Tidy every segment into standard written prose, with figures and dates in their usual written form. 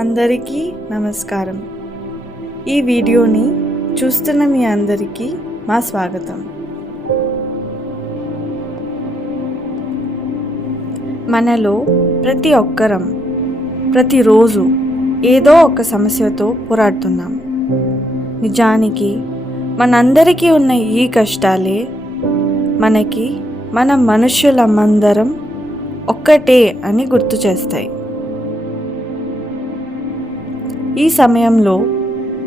అందరికీ నమస్కారం. ఈ వీడియోని చూస్తున్న మీ అందరికీ మా స్వాగతం. మనలో ప్రతి ఒక్కరం ప్రతిరోజు ఏదో ఒక సమస్యతో పోరాడుతున్నాం. నిజానికి మనందరికీ ఉన్న ఈ కష్టాలే మనకి మన మనుష్యులమందరం ఒక్కటే అని గుర్తు చేస్తాయి. ఈ సమయంలో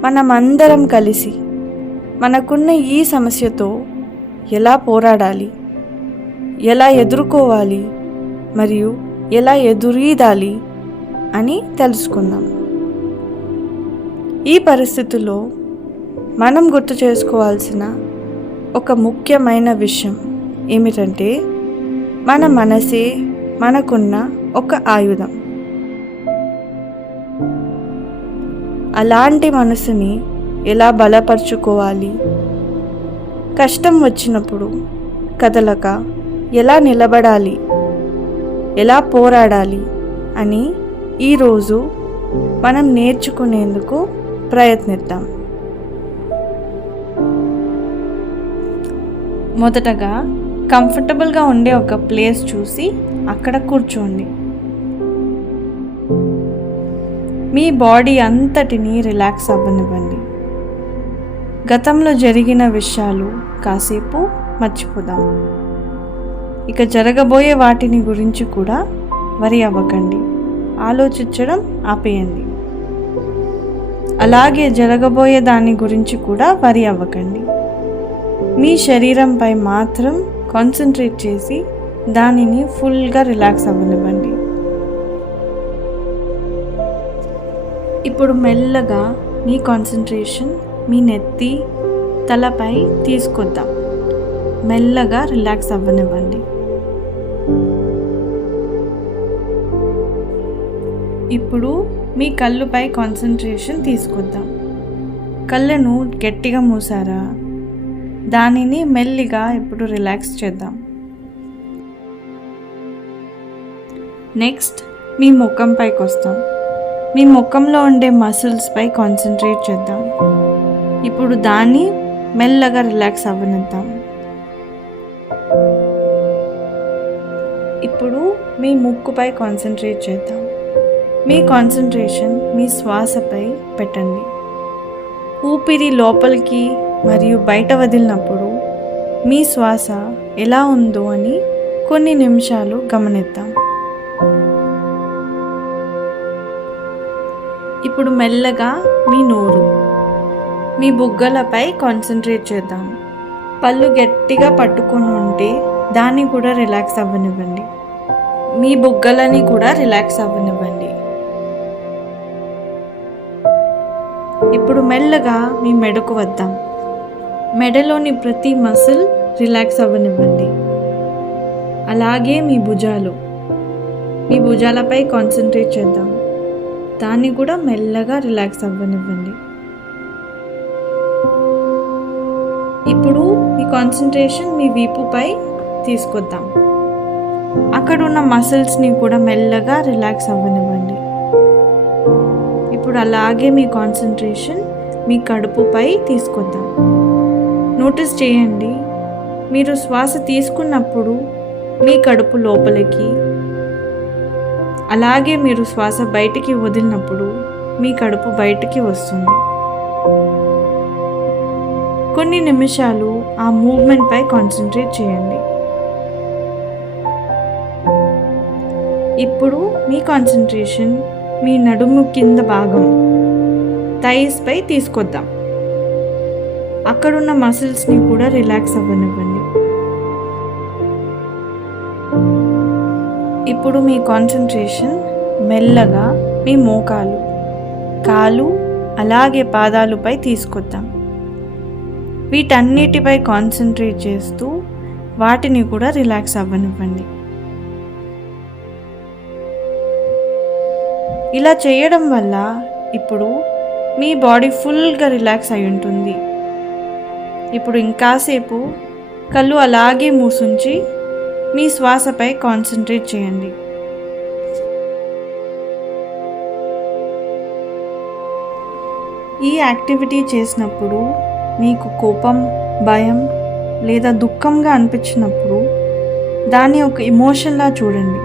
మనమందరం కలిసి మనకున్న ఈ సమస్యతో ఎలా పోరాడాలి, ఎలా ఎదుర్కోవాలి మరియు ఎలా ఎదురీదాలి అని తెలుసుకుందాం. ఈ పరిస్థితుల్లో మనం గుర్తు చేసుకోవాల్సిన ఒక ముఖ్యమైన విషయం ఏమిటంటే మన మనసే మనకున్న ఒక ఆయుధం. అలాంటి మనసుని ఎలా బలపరుచుకోవాలి, కష్టం వచ్చినప్పుడు కదలక ఎలా నిలబడాలి, ఎలా పోరాడాలి అని ఈరోజు మనం నేర్చుకునేందుకు ప్రయత్నిద్దాం. మొదటగా కంఫర్టబుల్గా ఉండే ఒక ప్లేస్ చూసి అక్కడ కూర్చోండి. మీ బాడీ అంతటిని రిలాక్స్ అవ్వనివ్వండి. గతంలో జరిగిన విషయాలు కాసేపు మర్చిపోదాం. ఇక జరగబోయే వాటిని గురించి కూడా వరి అవ్వకండి. ఆలోచించడం ఆపేయండి. అలాగే జరగబోయే దాని గురించి కూడా వరి అవ్వకండి. మీ శరీరంపై మాత్రం కాన్సన్ట్రేట్ చేసి దానిని ఫుల్గా రిలాక్స్ అవ్వనివ్వండి. ఇప్పుడు మెల్లగా మీ కాన్సన్ట్రేషన్ మీ నెత్తి తలపై తీసుకొద్దాం. మెల్లగా రిలాక్స్ అవ్వనివ్వండి. ఇప్పుడు మీ కళ్ళుపై కాన్సన్ట్రేషన్ తీసుకొద్దాం. కళ్ళను గట్టిగా మూసారా? దానిని మెల్లిగా ఇప్పుడు రిలాక్స్ చేద్దాం. నెక్స్ట్ మీ ముఖంపైకి వస్తాం. మీ ముఖంలో ఉండే మసిల్స్పై కాన్సన్ట్రేట్ చేద్దాం. ఇప్పుడు దాన్ని మెల్లగా రిలాక్స్ అవ్వనిద్దాం. ఇప్పుడు మీ ముక్కుపై కాన్సన్ట్రేట్ చేద్దాం. మీ కాన్సన్ట్రేషన్ మీ శ్వాసపై పెట్టండి. ఊపిరి లోపలికి మరియు బయట వదిలినప్పుడు మీ శ్వాస ఎలా ఉందో అని కొన్ని నిమిషాలు గమనిద్దాం. ఇప్పుడు మెల్లగా మీ నోరు, మీ బుగ్గలపై కాన్సన్ట్రేట్ చేద్దాం. పళ్ళు గట్టిగా పట్టుకొని ఉంటే దాన్ని కూడా రిలాక్స్ అవ్వనివ్వండి. మీ బుగ్గలని కూడా రిలాక్స్ అవ్వనివ్వండి. ఇప్పుడు మెల్లగా మీ మెడకు వద్దాం. మెడలోని ప్రతి మసిల్ రిలాక్స్ అవ్వనివ్వండి. అలాగే మీ భుజాలపై కాన్సన్ట్రేట్ చేద్దాం. దాన్ని కూడా మెల్లగా రిలాక్స్ అవ్వనివ్వండి. ఇప్పుడు మీ కాన్సన్ట్రేషన్ మీ వీపుపై తీసుకొద్దాం. అక్కడ ఉన్న మసిల్స్ని కూడా మెల్లగా రిలాక్స్ అవ్వనివ్వండి. ఇప్పుడు అలాగే మీ కాన్సన్ట్రేషన్ మీ కడుపుపై తీసుకొద్దాం. నోటీస్ చేయండి, మీరు శ్వాస తీసుకున్నప్పుడు మీ కడుపు లోపలికి, అలాగే మీరు శ్వాస బయటికి వదిలినప్పుడు మీ కడుపు బయటికి వస్తుంది. కొన్ని నిమిషాలు ఆ మూవ్మెంట్పై కాన్సన్ట్రేట్ చేయండి. ఇప్పుడు మీ కాన్సన్ట్రేషన్ మీ నడుము కింద భాగం థైస్పై తీసుకొద్దాం. అక్కడున్న మసిల్స్ని కూడా రిలాక్స్ అవ్వనివ్వండి. ఇప్పుడు మీ కాన్సన్ట్రేషన్ మెల్లగా మీ మోకాలు, కాలు అలాగే పాదాలపై తీసుకొద్దాం. వీటన్నిటిపై కాన్సన్ట్రేట్ చేస్తూ వాటిని కూడా రిలాక్స్ అవ్వనివ్వండి. ఇలా చేయడం వల్ల ఇప్పుడు మీ బాడీ ఫుల్గా రిలాక్స్ అయి ఉంటుంది. ఇప్పుడు ఇంకాసేపు కళ్ళు అలాగే మూసుంచి మీ శ్వాసపై కాన్సన్ట్రేట్ చేయండి. ఈ యాక్టివిటీ చేసినప్పుడు మీకు కోపం, భయం లేదా దుఃఖంగా అనిపించినప్పుడు దాన్ని ఒక ఎమోషన్లా చూడండి.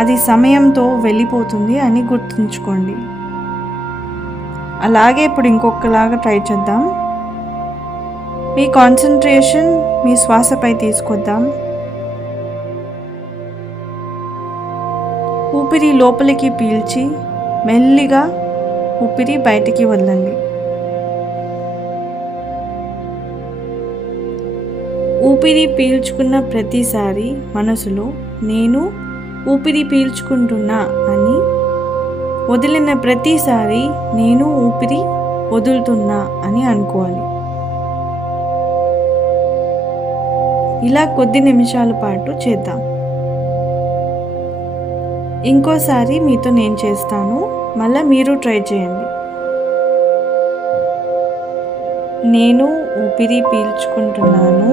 అది సమయంతో వెళ్ళిపోతుంది అని గుర్తుంచుకోండి. అలాగే ఇప్పుడు ఇంకొకలాగా ట్రై చేద్దాం. మీ కాన్సంట్రేషన్ మీ శ్వాసపై తీసుకొద్దాం. ఊపిరి లోపలికి పీల్చి మెల్లిగా ఊపిరి బయటికి వదలండి. ఊపిరి పీల్చుకున్న ప్రతిసారి మనసులో నేను ఊపిరి పీల్చుకుంటున్నా అని, వదిలిన ప్రతిసారి నేను ఊపిరి వదులుతున్నా అని అనుకోవాలి. ఇలా కొద్ది నిమిషాల పాటు చేద్దాం. ఇంకోసారి మీతో నేను చేస్తాను, మళ్ళీ మీరు ట్రై చేయండి. నేను ఊపిరి పీల్చుకుంటున్నాను,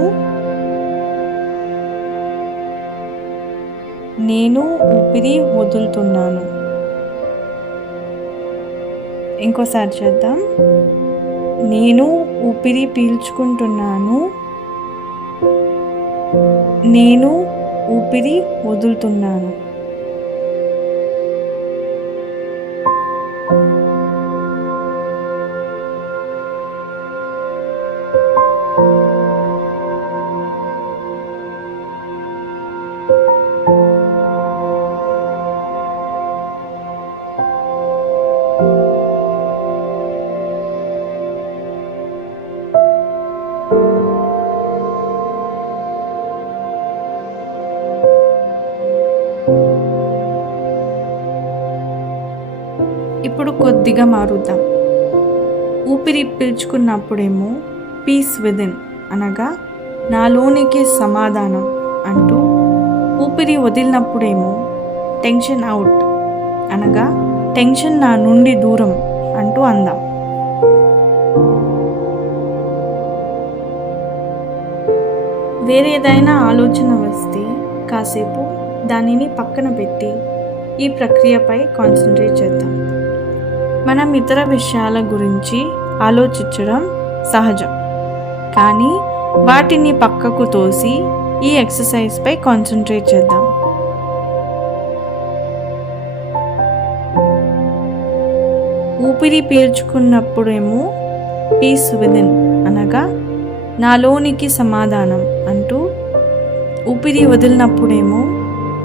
నేను ఊపిరి వదులుతున్నాను. ఇంకోసారి చేద్దాం. నేను ఊపిరి పీల్చుకుంటున్నాను, నేను ఊపిరి వదులుతున్నాను. ఇప్పుడు కొద్దిగా మారుద్దాం. ఊపిరి పీల్చుకున్నప్పుడేమో పీస్ విదిన్ అనగా నాలోనికి సమాధానం అంటూ, ఊపిరి వదిలినప్పుడేమో టెన్షన్ అవుట్ అనగా టెన్షన్ నా నుండి దూరం అంటూ అందాం. వేరేదైనా ఆలోచన వస్తే కాసేపు దానిని పక్కన పెట్టి ఈ ప్రక్రియపై కాన్సన్ట్రేట్ చేద్దాం. మనం ఇతర విషయాల గురించి ఆలోచించడం సహజం, కానీ వాటిని పక్కకు తోసి ఈ ఎక్సర్సైజ్పై కాన్సన్ట్రేట్ చేద్దాం. ఊపిరి పీల్చుకున్నప్పుడేమో పీస్ విదిన్ అనగా నాలోనికి సమాధానం అంటూ, ఊపిరి వదిలినప్పుడేమో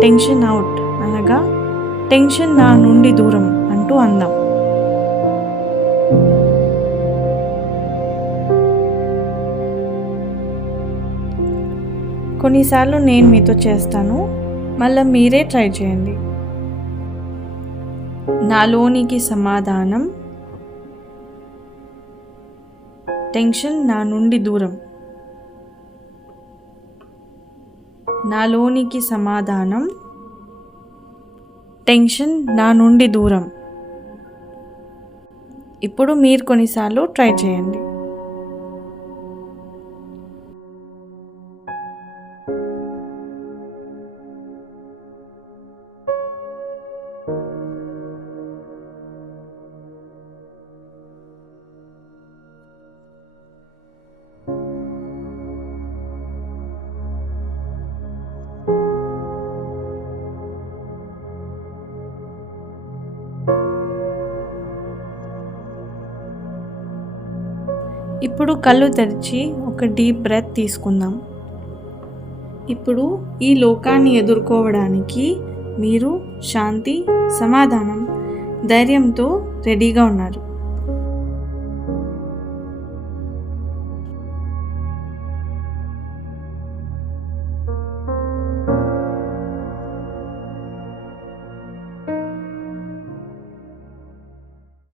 టెన్షన్ అవుట్ అనగా టెన్షన్ నా నుండి దూరం అంటూ అందాం. కొన్నిసార్లు నేను మీతో చేస్తాను, మళ్ళీ మీరే ట్రై చేయండి. నాలోనికి సమాధానం, టెన్షన్ నా నుండి దూరం. నాలోనికి సమాధానం, టెన్షన్ నా నుండి దూరం. ఇప్పుడు మీరు కొన్నిసార్లు ట్రై చేయండి. ఇప్పుడు కళ్ళు తెరిచి ఒక డీప్ బ్రెత్ తీసుకుందాం. ఇప్పుడు ఈ లోకాన్ని ఎదుర్కోవడానికి మీరు శాంతి, సమాధానం, ధైర్యంతో రెడీగా ఉన్నారు.